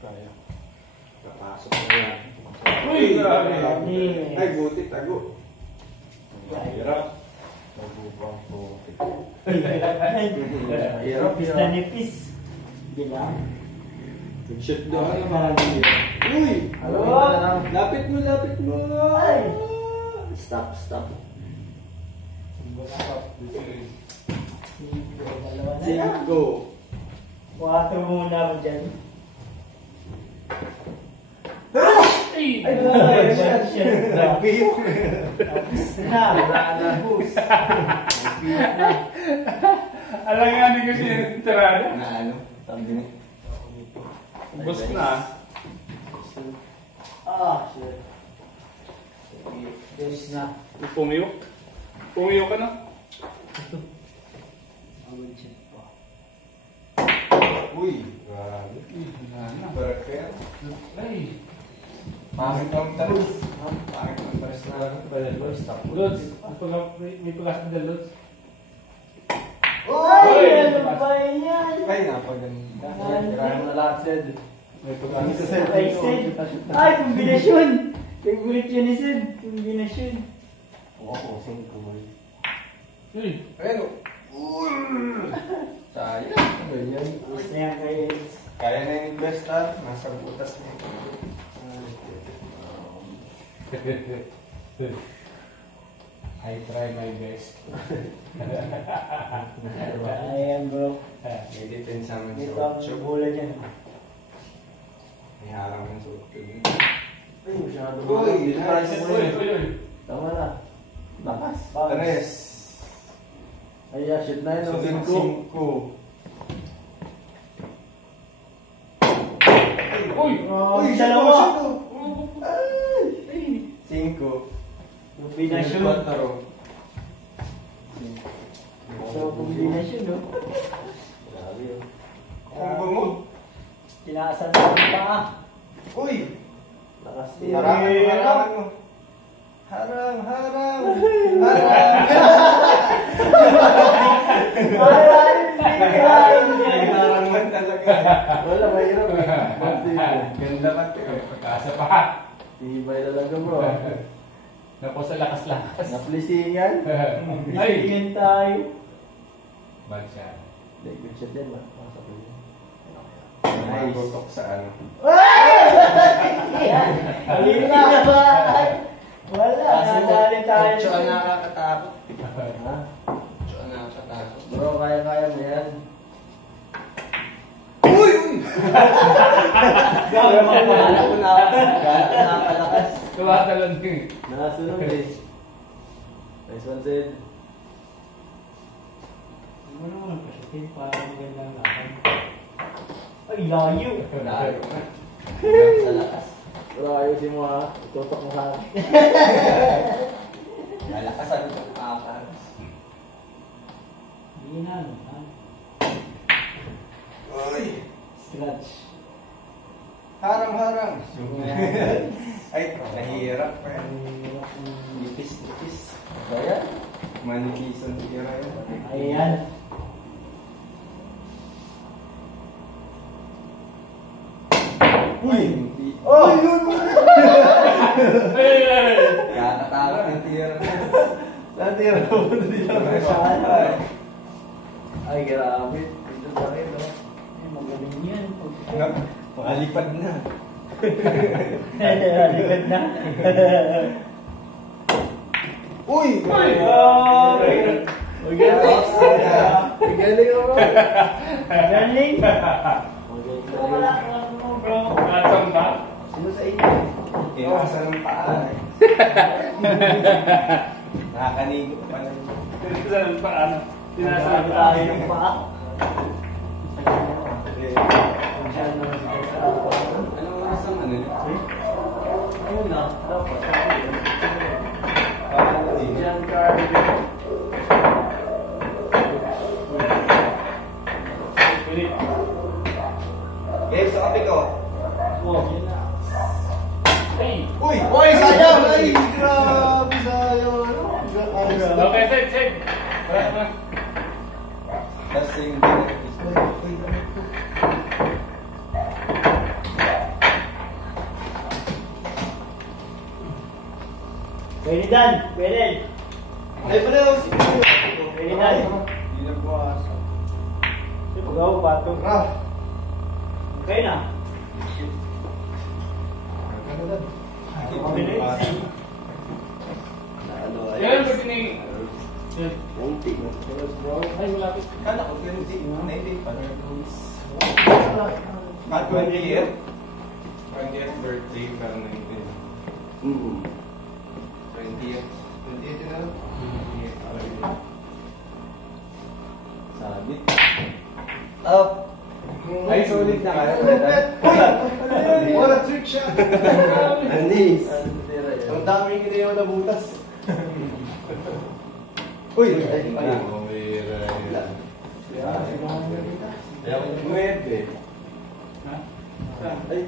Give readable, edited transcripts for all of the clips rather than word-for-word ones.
Kaya. Napasok na yan. Uy! Grabe! Ay, buti, tago. Hirap. Nagubang po. Hirap, Nipis na nipis. Di ba? Shoot doon ang marami. Uy! Hello? Lapit mo, lapit mo! Ay! Stop, stop. Dalawa na lang. Go! 4 muna ako dyan. Ay! Ay, shit. Nag-beat! Tapos na. Bus. Alanganin ko siya yung tirada. Na ano? Sabi niya. Ubus na. Ah, shit. Diyos na. Pumiyok. Pumiyok ka na. Awal shit pa. Uy! Grabe. Barakel. Ay! Pangit ang taros. Pangit ang taros na. Lods. May pagkasang na Lods. Ay! Ano ba yan? Ay, napaganda. Kaya na lahat, Sed. May pagkasang. Ay, Sid. Ay, kombinasyon. Favorite yun ni Sid. Kombinasyon. Oo, 5. Uy! Pero, sayang. Ganyan. Gusto na yan kayo. Kaya na yung investor. Nasa butas na ito. I try my best. Ayan bro. May depensa naman Dito sa ang 8. bola dyan. May harang ng sa 8. Ay, masyado Uy! Uy! Tama na. Lakas. Bounce. 3. Ay, shoot na yun. 5. Uy! Oh, dalawa. 5. Kombinasyon. 4. So, kombinasyon, no? Grabe yun. Combo mo. Tinaasan na ang paa. Uy! Lakas Harangan mo. Harang! Harang! Harang man talaga. Wala, mahirap eh. Ganda man ito. Pagkasa pa. Tibay talaga bro. Napo sa lakas-lakas. Naplisingan. Ay! Naplisingan tayo. Bad siya. Hindi, good shot din ba? Pasok ko yun. Nice. Tutok sa ano. Halina na ba? Wala, nadali tayo. Ocho ang nakakatakot. Ha? Ocho ang nakakatakot. Bro, kaya-kaya mo yan. Uy! Gawin mo na. Gala ko na. Gala ko na palakas. Tumatalon ko eh. Nakasunod eh. Nice one, Sid. Ano naman ang pasukin para magandang lakan? Ay, layo! Layo na. Sa lakas. Pero ayusin mo ha. Itutok mo sa akin. Malakasan ito. Nakakaras. Hindi na, ha? Uy! Scratch. Harang! Ay, nahihirap pa yan. Nipis. Kaya? Manikisan tira yan. Ayan. Uy! Oh! Kakatakot yung tira. Saan tira mo dito? Ay, grabe. Dito pa rin, no? Ay, magaling yan. Makalipad na. Halipad na. Uy! Magaling. Magaling ako. Magaling. Wala mo, bro. Atong ba? Sino sa inyo? Inaasa ng paa. Nakakanigo pa lang. Saan paano? Sinasabi Sinasabi tayo ng paa. Anong oras ang ano niya? Ayun na, dapat. Giancarlo. Ulit. Game sa kape ko. Oh, yun na. Ay! Uy! Uy! Sayang! Ay! Grabe sayang! Okay, set. Wala naman. Lasing din. Pwede Dan, pwede. Ay, pala ako si Pwede Dan. Hindi na buwasan. Pagaw, bato. Okay na. Yan, pwede ni... Ay, malapit. Kala ko 20. 90 pa. Not 20th? 20th birthday ka 19. 20th. 20th na? Sabit. Up! Ay, solid na kayo. What a trick shot! Anis. Ang daming iniyaw na butas. Uy! Ay, Pumira yan. Nuwebe. Ha? Saan? Ay.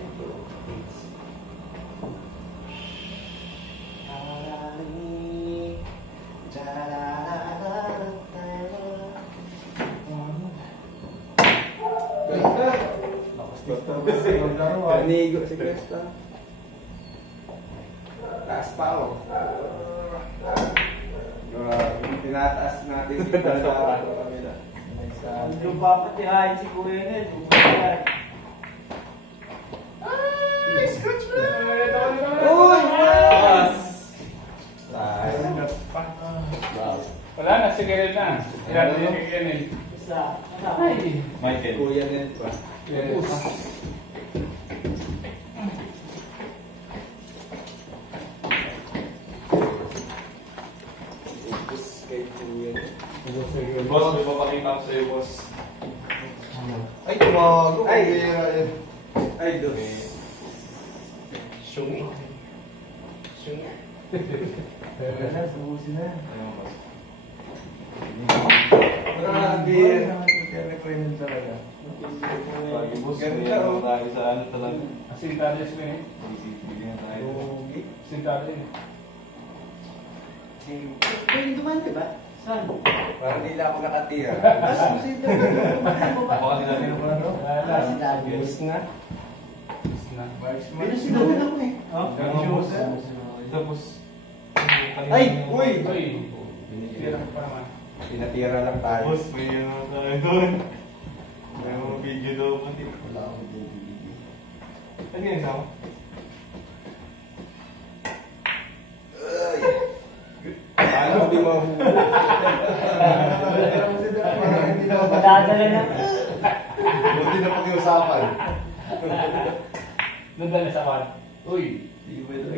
Kanigo si Cresta. Taas pa ako. Tinataas natin dito sa kabila. Yung papatihain si Kuya Nel. Uy! Mas! Wala na, sige rin na. Ilan na yung kikanin. Isa. Ay! Michael. Kuya din pa. Yes. Ubus kay Kuya. Boss, may papakita ko sa'yo, boss. Ay, tumago. Ay! Ay, dos. Shungi. Shungi. Subusin na. Ano, boss? Grabe. talaga. Pagi boss, Ganda, may oh. tayo sa ano talaga. Asintales ko eh. Bigyan na tayo. Asintales. Pwede duman, diba? Saan? Parang hindi lang ako nakatira. Baka sila rin mo na, no? Wala. Si Daddy. Bus na. Na. Pero sinuhin ako eh. Ganun, boss. Tapos, Ay! Uy! Uy! Tira ko pa naman. Pinatira lang tayo. Boss, may ano tayo doon. May mga video daw pati. Wala akong DVD. Ano yun, no? Paano di mahuhuli? Parang hindi na Madadala na. Buti na pag-iusapan. Nandala sa kwan. Uy!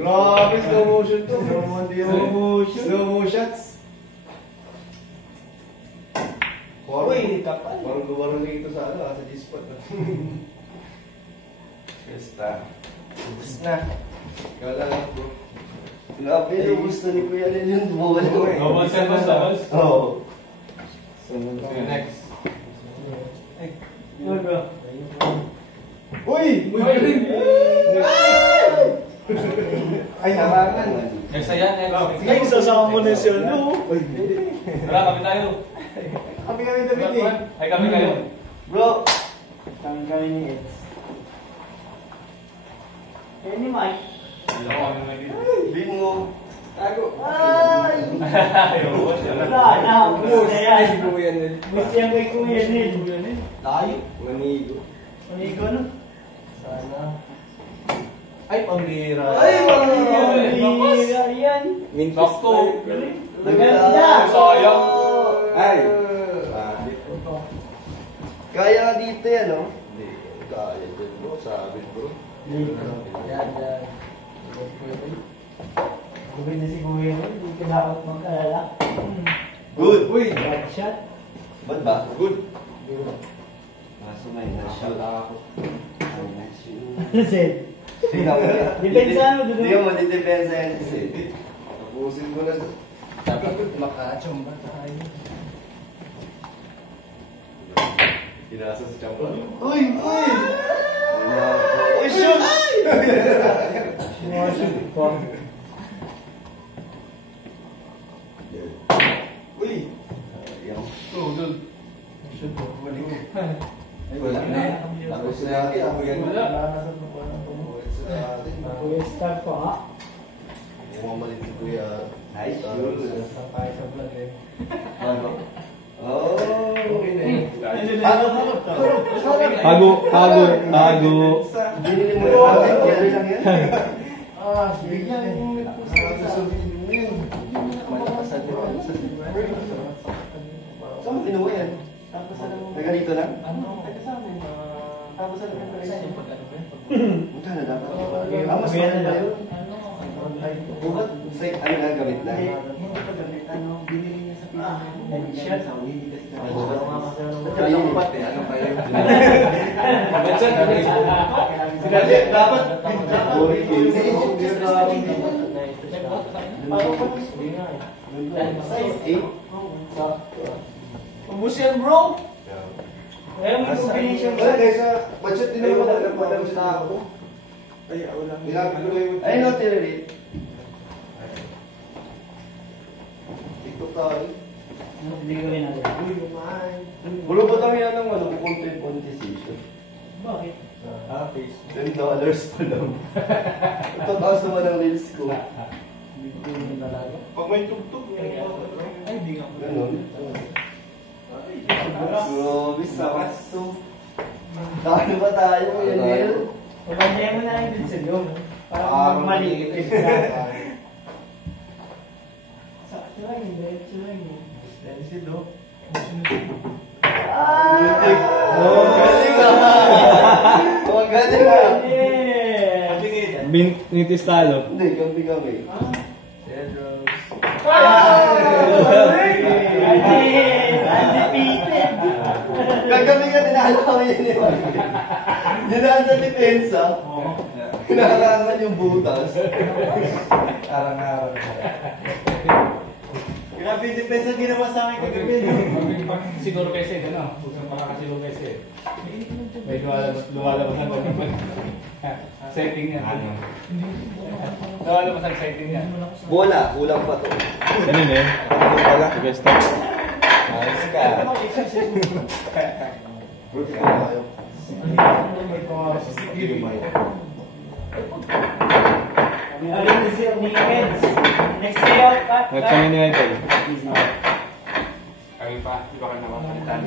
Grabe, slow motion to. Slow motion. Slow motions. Uy, kapal. Parang gumaro na ito sa ano, sa G-spot. Basta. Ubus na. Ikaw lang, bro. Grabe, ubus na ni Kuya Len yung buwan ko eh. Doubles yan, boss, doubles. Oo. Sige, next. Yun bro. Uy! Ay, narangan. Next na yan, next. Ay, sasama mo na siya, no? Wala, kami tayo. Kami David eh. Ay, kami kayo. Bro, Kami ni Eds. Eh ni Mike. Hindi ako kami naman dito. bingo. Tago. Ay! Ayaw, boss. Wala na. Bus na yan. Kuya Nel. Bus yan kay Kuya Nel. Tayo. Manigo. Manigo no? Sana. Ay, pambira. Ay, Pamira yan. Sakto. Maganda. Sayang. Ay. Sabi. Kaya nga dito yan, no? Hindi. Kaya din, bro. Sabi, bro. Yan, yan. Gawin na si Kuya Nel. Hindi ka dapat mag-alala. Good. Uy. Bad shot. Ba't ba? Good. Kaso may na-shot ako. Ano Zed? Depensa mo, Hindi Dudu. mo ditipensa yan kasi. Tapusin mo na. Dapat makachamba tayo. Pinasa sa chamba. Uy! Uy! Uy, shoot! Sumashoot pa. Uy. Yung Doon. Shoot pa. Ay, wala na. Tapos na natin. Kuya Nel. Wala. Ulit sa atin. Kuya start pa nga. Mamalit si Kuya. Nice Tayo shoes. Tayo sa vlog eh. Ano? Oh, okay na yun. Tago. Binili mo yung packet, okay lang yan. Biglang Saan mo kinuha yan? Taga dito lang? Magkano dapat? Mas mahal ba yun? Bukat, ano nga gamit lang? Anong pat eh? Anong pa yun? Sinabi, dapat size 8. Ubus yan, bro! Ayaw mo combination Wala guys, budget din naman talaga budget ako. Ay, wala. Nilapit ko lang yung... Ay, no, tinirit. TikTok tayo. Hindi ko rin natin. Wala ba tayo yan ng ano, content monetization? Bakit? $10 pa lang. Ito taas naman ang reels ko. Hindi ko rin talaga. Pag may tugtog, Ay, di nga. Ganon. Grabe, sakas to. Kano ba tayo, Kuya Neil? Pagkanya mo na lang din sa iyo. Para kung mali. Sakto lang yun. Diretso lang yun. Stencil, oh. Oh, galing ah! Oh, galing ah! Yeah! Nitis talo. Hindi, kami. Cedros. Undefeated! Kagabi ka, tinalo kami yun eh. Dinaan sa depensa. Kinakarangan yung butas. Arang-arang. Grabe yung depensa ginawa sa akin kagabi. Siguro kasi, ano? Huwag pakakasiguro kasi. May lumalabas na pag setting niya. Lumalabas ang setting niya. Bola, kulang pa to. Ganun eh. Bola. Sige, stop. Ayos ka. Buti ko tayo. Alin na siya ni Eds. Next day out, Pat. Nagsamay ni Michael. Kami pa, iba ka naman palitan.